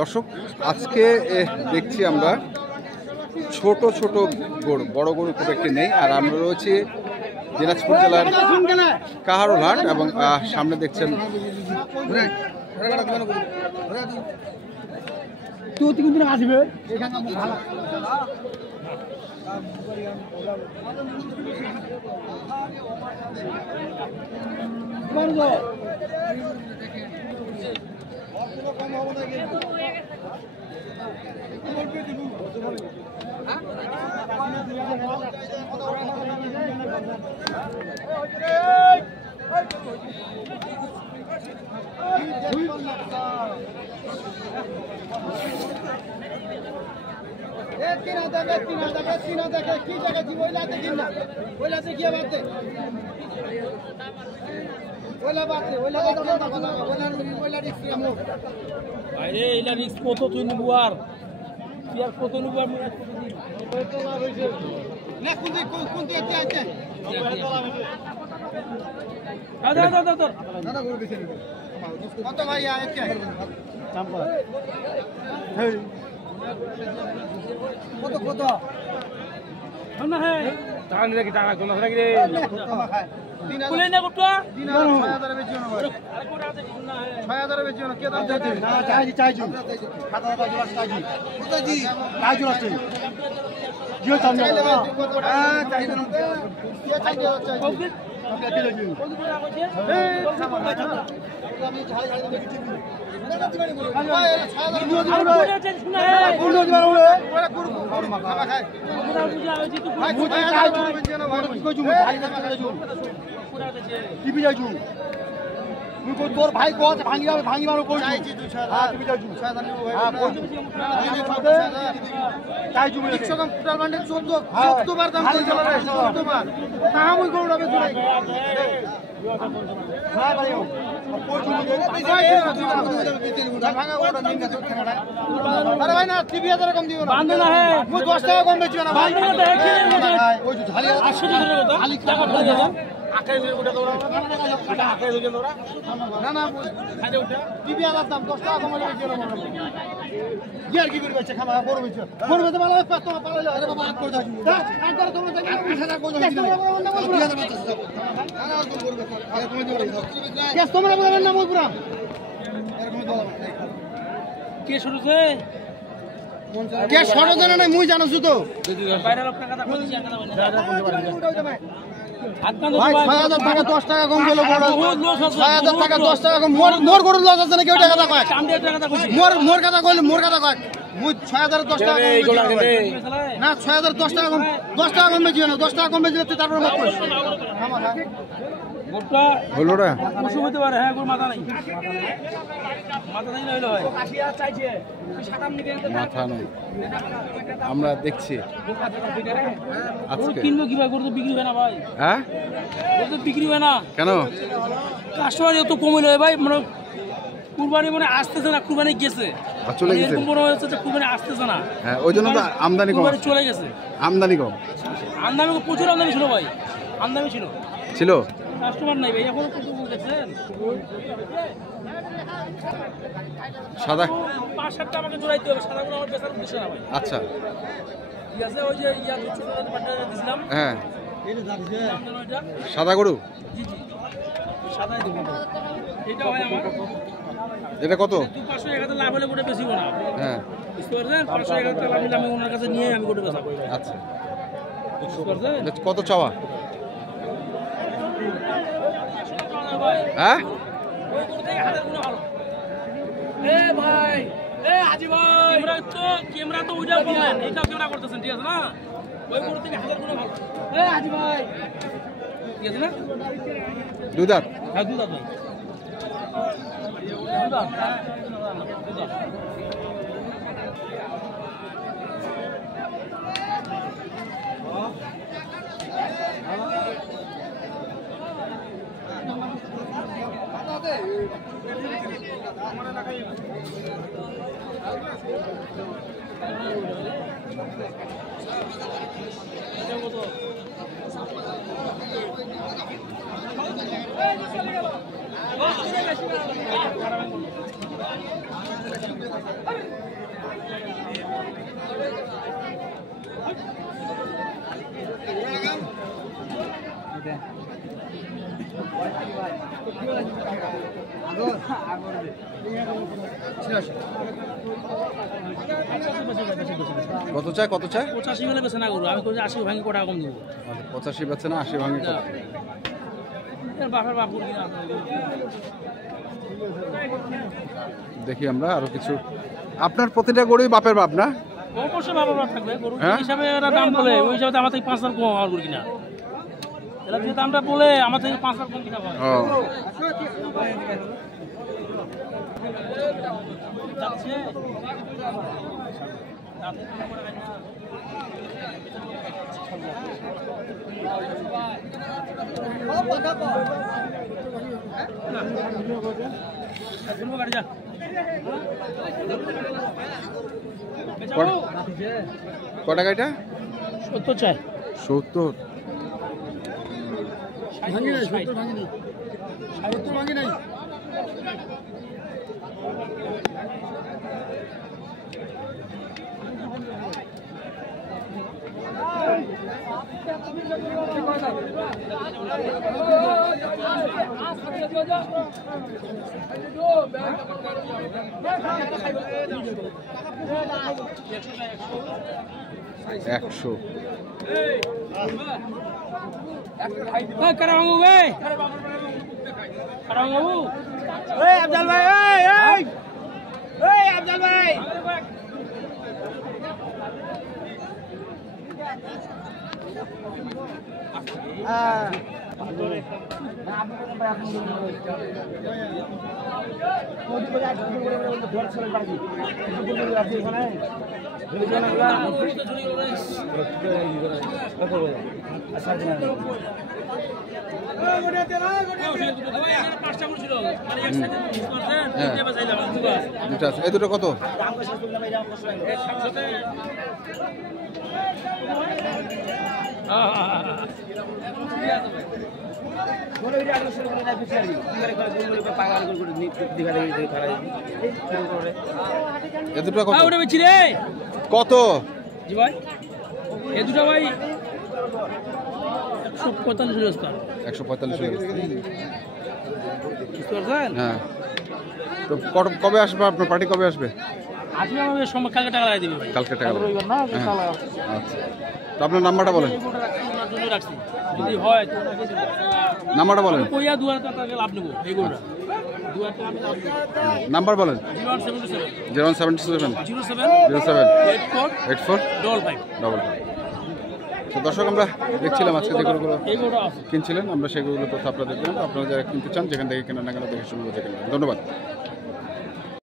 দর্শক আজকে দেখছি আমরা ছোট ছোট গরু, বড় গরু খুব একটি নেই। আর আমরা রয়েছি দিনাজপুর জেলার কাহারোল হাট এবং সামনে দেখছেন আসবে কত তুই নিবু আর কত নিবু কত ভাইয়া কত কত না হ্যাঁ টাকা নিলে কি টাকা কোন নাকি রে কুলে না কত 6000 বেচিও না ভাই 6000 বেচিও না কে দাম চাইছে না চাইছি খাতা দাও চাইছি কত জি চাইছি আছে জিও চাইলে হ্যাঁ চাইছি না কে চাইছে চাইছি ওকে দিলে জি এই আমি ঝাই ঝাই দেখি তোর ভাই কত ভাঙি মারো ভাই না 3000 কম দিও না 10 টাকা কম বেচিও না ভাই না না টিভি আলাদা দাম 10 টাকা কমালে কি করবে খাওয়া বড় হইছে বড় হইতে ভালো তোমার পালাইলো আরে বাবা আট করে দাও আট করে তোমরা 8000 করে দাও না আর করবে আর কমে দিও কেস তোমরা বলেন না মই পুরা এরকম দাও কে শুরুছে কে সরো জানা নাই মুই জানোছু তো বাইরে লোক টাকা বলছি ভাই 6000 টাকা 10 টাকা কম গেল 6000 টাকা 10 টাকা কম মোর গরু লস আছে না কেউ টাকা কয় মোর কথা কইলে মোর কথা কয় মুই 6000 10 টাকা না 6000 10 টাকা কম 10 টাকা কম বেচিও না 10 টাকা কম বেচিলে তুই তারপর মত কইস গোটা হলো রে কুসুম হতে পারে হ্যাঁ গোর মাথা নাই হইলো ভাই 80 চাইছে মাথা নাই আমরা দেখছি আজকে কিনবো কি ভাই গরু তো বিক্রি হয় না ভাই হ্যাঁ গরু তো বিক্রি হয় না কেন কাস্টমার এত কমইলো ভাই মানে কুরবানি মানে আসতেছে না কুরবানি গেছে চলে গেছে এরকম বড় হয়েছে যে কুরবানি আসতেছে না হ্যাঁ ওই জন্য তো আমদানি কম কুরবানি চলে গেছে আমদানি কম প্রচুর আমদানি ছিল ভাই আমদানি ছিল কাস্টমার নাই ভাই এখন কত দেখছেন সাদা 5-7টা আমাকে জোড়াইতে হবে সাদাগুলো আমার বেচার উদ্দেশ্য না ভাই আচ্ছা ঠিক আছে ওই যে ইয়া ছোট পাটা দিছিলাম হ্যাঁ সাদা গরু জি জি সাদাই দেব এটা ভাই আমার এটা কত 500 টাকা লাভ হলে গোটা বেশিও না হ্যাঁ বুঝতে পারছেন 500 টাকা লাভ হলে আমি ওনার কাছে নিয়ে আমি গোটা বেচাবো আচ্ছা বুঝতে পারছেন কত চাওয়া হ্যাঁ ওই গরু থেকে হাজার গুণ ভালো এ ভাই এ হাজি ভাই ক্যামেরা তো ওইটাও বললেন এটাও ক্যামেরা করতেছেন ঠিক আছে না ওই গরু থেকে হাজার গুণ ভালো এ হাজি ভাই ঠিক আছে না দুধাত হ্যাঁ দুধাত ভাই দুধাত Hey! কত চায় কত চায়? 85 হলে বেছে না গরু, আমি কই 80 ভাঙি কটা কম দেবো। 85 বেচে না 80 ভাঙে কত? এর বাপের বাপ গরু কিনা দেখি আমরা আরো কিছু। আপনার প্রতিটা গরুই বাপের বাপ না? অবশ্যই বাপের বাপ থাকবে গরু হ্যাঁ? হিসাবে এরা দাম বলে, ওই হিসাবে আমার থেকে 5 লাখ কম আমার গরু কিনা। এরা যে দামটা বলে আমার থেকে 5 লাখ কম কিনা হয়। ও যাচ্ছে গাড়ি যা ক টাকা এটা? 70 চাই 70। ভাঙি নাই 70 ভাঙি নাই 70 ভাঙি নাই। একশো। কারাঙ্গু ভাই কারাঙ্গু আফজাল ভাই আফজাল ভাই দুটো আছে, এই দুটো কত? এ দুটো কত? কত? জি ভাই এ দুটো ভাই 145 টাকা 145 টাকা। বুঝতে পারছেন? হ্যাঁ, তো কবে আসবে আপনার পার্টি? কবে আসবে? আসলে আমাদের সময় কালকে টাকা লাগিয়ে দিবে ভাই। কালকে টাকা লাগবে। রবিবার না হ্যাঁ। কালা আচ্ছা, তো আপনার নাম্বারটা বলেন। এই গোটা রাখছি ওনার জন্য রাখছি, যদি হয় তো ওনাকে দিব। নাম্বারটা বলেন। কইয়া 2000 টাকা লাভ নেব এই গোটা 2000 টাকা আমি লাভ নেব। নাম্বার বলেন। 0177 0177 07 07 84 84 55 55। তো দর্শক, আমরা দেখছিলাম আজকে যে গরুগুলো এই গোটা আছে। কিনছিলেন, আমরা সেগুলো তথ্য আপনাদের দিলাম। আপনারা যারা কিনতে চান যেখান থেকে কেনার না কেন দেখে শুনে বুঝে কিনবেন। ধন্যবাদ।